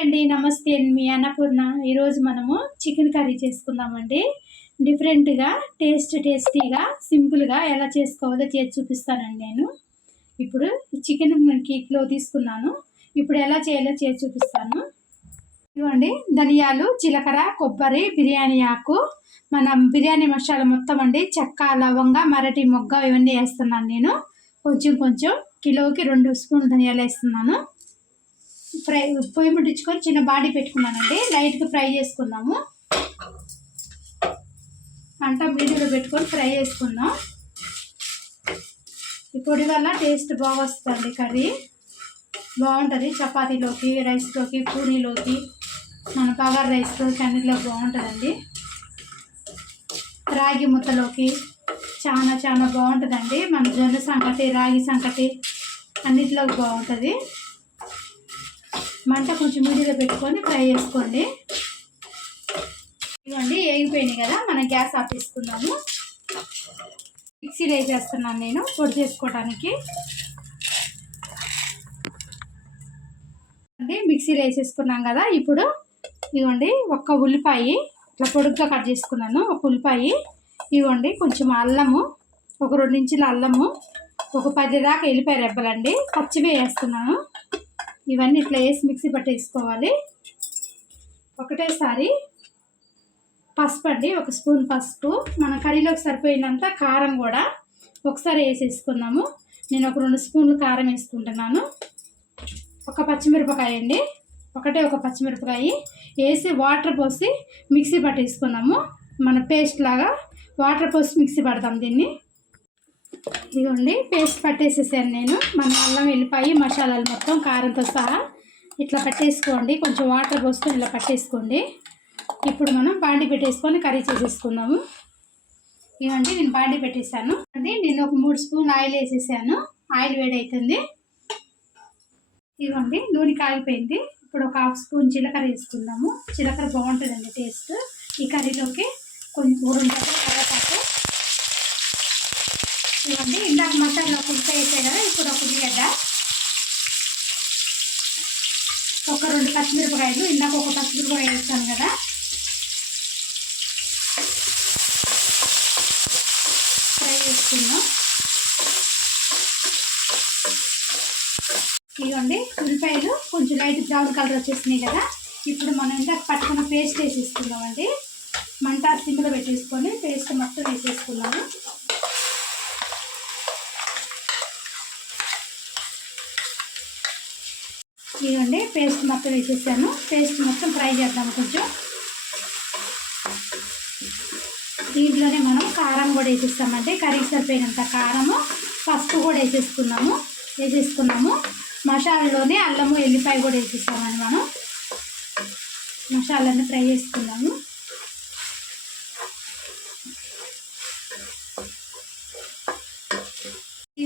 అండి. నమస్తే అండి. మీ అన్నపూర్ణ. ఈరోజు మనము చికెన్ కర్రీ చేసుకుందామండి. డిఫరెంట్గా టేస్ట్ టేస్టీగా సింపుల్గా ఎలా చేసుకోవాలో చేసి చూపిస్తానండి నేను. ఇప్పుడు చికెన్ కిలో తీసుకున్నాను. ఇప్పుడు ఎలా చేయాలో చేసి చూపిస్తాను. ఇవ్వండి ధనియాలు జీలకర్ర కొబ్బరి బిర్యానీ ఆకు. మనం బిర్యానీ మసాలా మొత్తం అండి చెక్క లవంగ మరటి మొగ్గ ఇవన్నీ వేస్తున్నాను నేను. కొంచెం కొంచెం కిలోకి రెండు స్పూన్ ధనియాలు వేస్తున్నాను. ఫ్రై పొయ్యి ముట్టించుకొని చిన్న బాడీ పెట్టుకున్నానండి. లైట్గా ఫ్రై చేసుకున్నాము. అంట మీడియంలో పెట్టుకొని ఫ్రై చేసుకుందాం. ఈ పొడి వల్ల టేస్ట్ బాగా వస్తుంది కర్రీ. బాగుంటుంది చపాతీలోకి రైస్లోకి పూరీలోకి మన పవర్ రైస్లోకి అన్నిట్లో బాగుంటుందండి. రాగి ముద్దలోకి చాలా చాలా బాగుంటుందండి. మన జొన్న సంకటి రాగి సంకటి అన్నిట్లో బాగుంటుంది. మంట కొంచెం మీడియాలో పెట్టుకొని ఫ్రై చేసుకోండి. ఇవ్వండి వేగిపోయినాయి కదా మనం గ్యాస్ ఆఫ్ చేసుకుందాము మిక్సీలో వేసేస్తున్నాను నేను పొడి చేసుకోవడానికి అండి మిక్సీలో వేసేసుకున్నాం కదా ఇప్పుడు ఇవ్వండి ఒక్క ఉల్లిపాయ ఇట్లా పొడుగ్గా కట్ చేసుకున్నాను ఒక ఉల్లిపాయ. ఇవ్వండి కొంచెం అల్లము ఒక రెండు ఇంచుల అల్లము ఒక పది దాకా వెళ్ళిపోయి రెబ్బలండి పచ్చివే వేస్తున్నాను. ఇవన్నీ ఇట్లా వేసి మిక్సీ పట్టేసుకోవాలి. ఒకటేసారి పసుపు అండి ఒక స్పూన్ పసుపు. మన కర్రీలోకి సరిపోయినంత కారం కూడా ఒకసారి వేసేసుకున్నాము. నేను ఒక రెండు స్పూన్లు కారం వేసుకుంటున్నాను. ఒక పచ్చిమిరపకాయ అండి ఒకటే ఒక పచ్చిమిరపకాయ. వేసి వాటర్ పోసి మిక్సీ పట్టేసుకున్నాము. మన పేస్ట్ లాగా వాటర్ పోసి మిక్సీ పడతాం దీన్ని. ఇదిగోండి పేస్ట్ పట్టేసేసాను నేను. మన అల్లం వెళ్ళిపోయి మసాలాలు మొత్తం కారంతో సహా ఇట్లా పట్టేసుకోండి. కొంచెం వాటర్ పోసుకొని ఇలా పట్టేసుకోండి. ఇప్పుడు మనం బాండి పెట్టేసుకొని కర్రీ చేసేసుకుందాము. ఇవ్వండి నేను బాండి పెట్టేశాను. అంటే నేను ఒక మూడు స్పూన్ ఆయిల్ వేసేసాను. ఆయిల్ వేడవుతుంది ఇవ్వండి నూనె కాగిపోయింది. ఇప్పుడు ఒక హాఫ్ స్పూన్ జీలకర్ర వేసుకుందాము. జీలకర్ర బాగుంటుందండి టేస్ట్. ఈ కర్రీలోకి కొంచెం ఉడుంటారు ఇవ్వండి ఇందాక మసాలా పులుసు వేసాయి కదా ఇప్పుడు ఒక ఉల్లిగడ్డ ఒక రెండు పచ్చిమిరపకాయలు ఇందాక ఒక పచ్చిమిరపకాయ వేస్తాను కదా. ఫ్రై చేసుకున్నాం ఇవ్వండి ఉల్లిపాయలు కొంచెం లైట్ బ్రౌన్ కలర్ వచ్చేసినాయి కదా. ఇప్పుడు మనం ఇందాక పట్టుకున్న పేస్ట్ వేసేసుకుందామండి. మంట సిమ్లో పెట్టేసుకొని పేస్ట్ మొత్తం వేసేసుకున్నాము ఇవ్వండి పేస్ట్ మొత్తం వేసేసాను. పేస్ట్ మొత్తం ఫ్రై చేద్దాం కొంచెం. దీంట్లోనే మనం కారం కూడా వేసేస్తామండి. కర్రీ సరిపోయినంత కారము పసుపు కూడా వేసేసుకున్నాము. వేసేసుకున్నాము. మసాలాలోనే అల్లము ఎల్లిపాయ కూడా వేసేస్తామండి మనం. మసాలాన్ని ఫ్రై చేసుకున్నాము.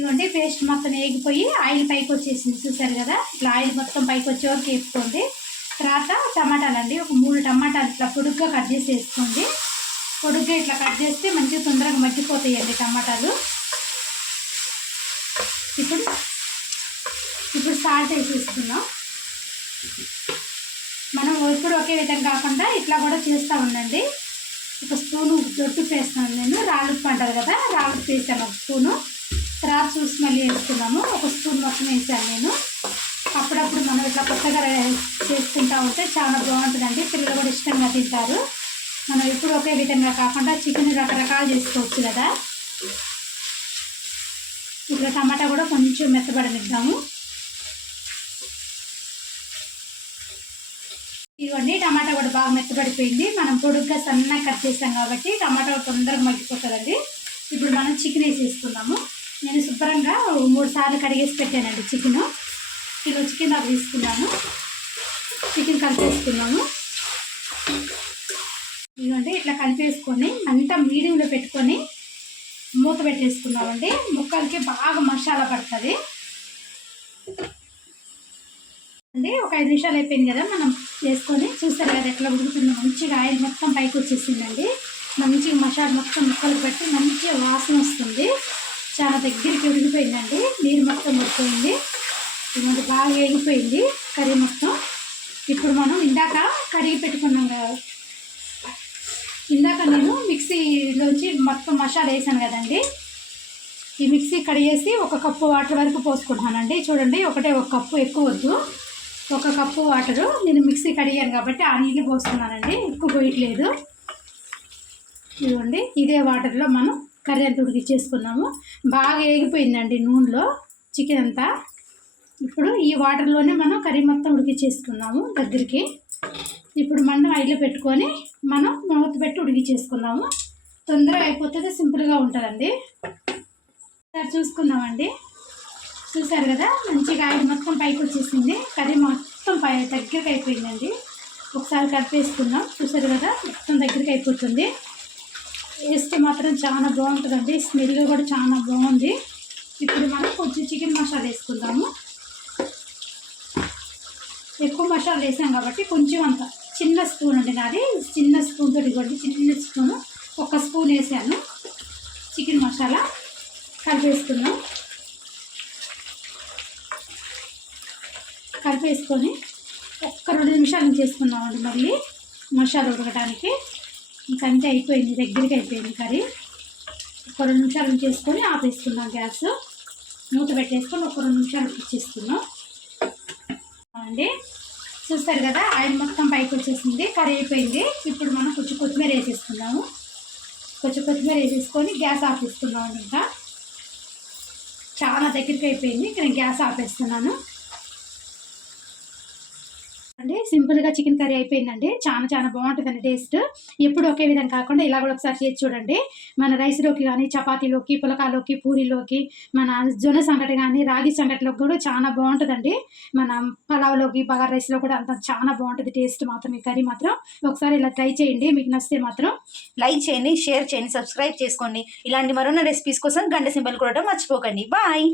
ఇదిగోండి పేస్ట్ మొత్తం వేగిపోయి ఆయిల్ పైకి వచ్చేసింది. చూసారు కదా? ఇట్లా ఆయిల్ మొత్తం పైకి వచ్చే వరకు వేసుకోండి తర్వాత టమాటాలు అండి ఒక మూడు టమాటాలు ఇట్లా పొడుగ్గా కట్ చేసి వేసుకోండి. పొడుగ్గా ఇట్లా కట్ చేస్తే మంచిగా తొందరగా మగ్గిపోతాయండి టమాటాలు. ఇప్పుడు ఇప్పుడు సాల్ట్ వేసేస్తున్నాం మనం ఎప్పుడు ఒకే విధంగా కాకుండా ఇట్లా కూడా చేస్తూ ఉండండి. ఒక స్పూను జొట్టు వేస్తాను నేను. రాళ్ళు అంటారు కదా? రాళ్ళు వేసాను ఒక స్పూను. తర్వాత చూసి మళ్ళీ వేసుకున్నాము. ఒక స్పూన్ మొత్తం వేసాను నేను. అప్పుడప్పుడు మనం ఇట్లా కొత్తగా చేసుకుంటూ ఉంటే చాలా బాగుంటుందండి. పిల్లలు కూడా ఇష్టంగా తింటారు. మనం ఎప్పుడు ఒకే విధంగా కాకుండా చికెన్ రకరకాలు చేసుకోవచ్చు కదా. ఇప్పుడు టమాటా కూడా కొంచెం మెత్తబడనిద్దాము. ఇదిగోండి టమాటా కూడా బాగా మెత్తబడిపోయింది. మనం పొడుగ్గా సన్నగా కట్ చేసాం కాబట్టి టమాటా తొందరగా మగ్గిపోతుందండి. ఇప్పుడు మనం చికెన్ వేసేసుకుందాము. నేను శుభ్రంగా మూడు సార్లు కడిగేసి పెట్టానండి చికెన్. కిలో చికెన్ నాకు తీసుకున్నాను. చికెన్ కలిపేసుకున్నాము ఇదిగోండి ఇట్లా కలిపేసుకొని అంతా మీడియంలో పెట్టుకొని మూత పెట్టేసుకున్నామండి. ముక్కలకి బాగా మసాలా పడుతుంది. అండి ఒక ఐదు నిమిషాలు అయిపోయింది కదా మనం వేసుకొని. చూస్తారు కదా ఎట్లా ఉడుకుతుందో. మంచిగా ఆయిల్ మొత్తం పైకి వచ్చేసిందండి. మంచిగా మసాలా మొత్తం ముక్కలు పెట్టి మంచిగా వాసన వస్తుంది. చాలా దగ్గరికి ఉడికిపోయిందండి నీరు మొత్తం ఉడిపోయింది ఇదిగోండి బాగా ఎగిపోయింది కర్రీ మొత్తం. ఇప్పుడు మనం ఇందాక కడిగి పెట్టుకున్నాం కదా. ఇందాక నేను మిక్సీలోంచి మొత్తం మసాలా వేసాను కదండి. ఈ మిక్సీ కడిగేసి ఒక కప్పు వాటర్ వరకు పోసుకుంటున్నానండి. చూడండి ఒకటే ఒక కప్పు ఎక్కువ వద్దు. ఒక కప్పు వాటరు నేను మిక్సీ కడిగాను కాబట్టి ఆ నీళ్ళు పోస్తున్నానండి. ఎక్కువ పోయట్లేదు. ఇదిగోండి ఇదే వాటర్లో మనం కర్రీ అంతా ఉడికిచ్చేసుకున్నాము బాగా వేగిపోయిందండి నూనెలో చికెన్ అంతా. ఇప్పుడు ఈ వాటర్లోనే మనం కర్రీ మొత్తం ఉడికిచ్చేసుకున్నాము దగ్గరికి. ఇప్పుడు మనం ఐలో పెట్టుకొని మనం మూత పెట్టి ఉడికిచ్చేసుకున్నాము. తొందరగా అయిపోతుంది సింపుల్గా ఉంటుందండి. ఒకసారి చూసుకుందామండి. చూసారు కదా మంచిగా ఆయిల్ మొత్తం పైకి వచ్చేసింది. కర్రీ మొత్తం పై దగ్గరికి అయిపోయిందండి. ఒకసారి కలిపేసుకుందాం చూసారు కదా మొత్తం దగ్గరికి అయిపోతుంది. వేస్తే మాత్రం చాలా బాగుంటుందండి. స్మెల్ కూడా చాలా బాగుంది. ఇప్పుడు మనం కొంచెం చికెన్ మసాలా వేసుకుందాము. ఎక్కువ మసాలా వేసాం కాబట్టి కొంచెం అంత. చిన్న స్పూన్ అండి నాది. చిన్న స్పూన్ తోటి కొట్టి చిన్న స్పూన్. ఒక స్పూన్ వేసాను. చికెన్ మసాలా కలిపేసుకుందాం. కలిపేసుకొని ఒక్క రెండు నిమిషాలు చేసుకుందామండి మళ్ళీ మసాలా ఉడకడానికి. ఇంకంతే అయిపోయింది దగ్గరికి అయిపోయింది కర్రీ. ఒక రెండు నిమిషాలు చేసుకొని ఆపేస్తున్నాం గ్యాస్. మూత పెట్టేసుకొని ఒక రెండు నిమిషాలు ఇచ్చేసుకుందాం. అండి చూస్తారు కదా ఆయిల్ మొత్తం పైకి వచ్చేసింది కర్రీ అయిపోయింది. ఇప్పుడు మనం కొంచెం కొత్తిమీర వేసేస్తున్నాము కొంచెం కొత్తిమీర వేసేసుకొని గ్యాస్ ఆపేస్తున్నాం ఇంకా. చాలా దగ్గరికి అయిపోయింది ఇంకా నేను గ్యాస్ ఆపేస్తున్నాను. అంటే సింపుల్గా చికెన్ కర్రీ అయిపోయిందండి. చాలా చాలా బాగుంటుందండి టేస్ట్. ఎప్పుడు ఒకే విధంగా కాకుండా ఇలా కూడా ఒకసారి చేసి చూడండి. మన రైస్లోకి కానీ చపాతీలోకి పులకాలోకి పూరీలోకి మన జొన్న సంగటి కానీ రాగి సంగటిలోకి కూడా చాలా బాగుంటుందండి. మన పలావ్లోకి బగార్ రైస్లో కూడా అంత చాలా బాగుంటుంది టేస్ట్ మాత్రం ఈ కర్రీ మాత్రం. ఒకసారి ఇలా ట్రై చేయండి మీకు నచ్చితే మాత్రం. లైక్ చేయండి షేర్ చేయండి సబ్స్క్రైబ్ చేసుకోండి. ఇలాంటి మరొన్న రెసిపీస్ కోసం గంట సింబల్ కూడా మర్చిపోకండి. బాయ్.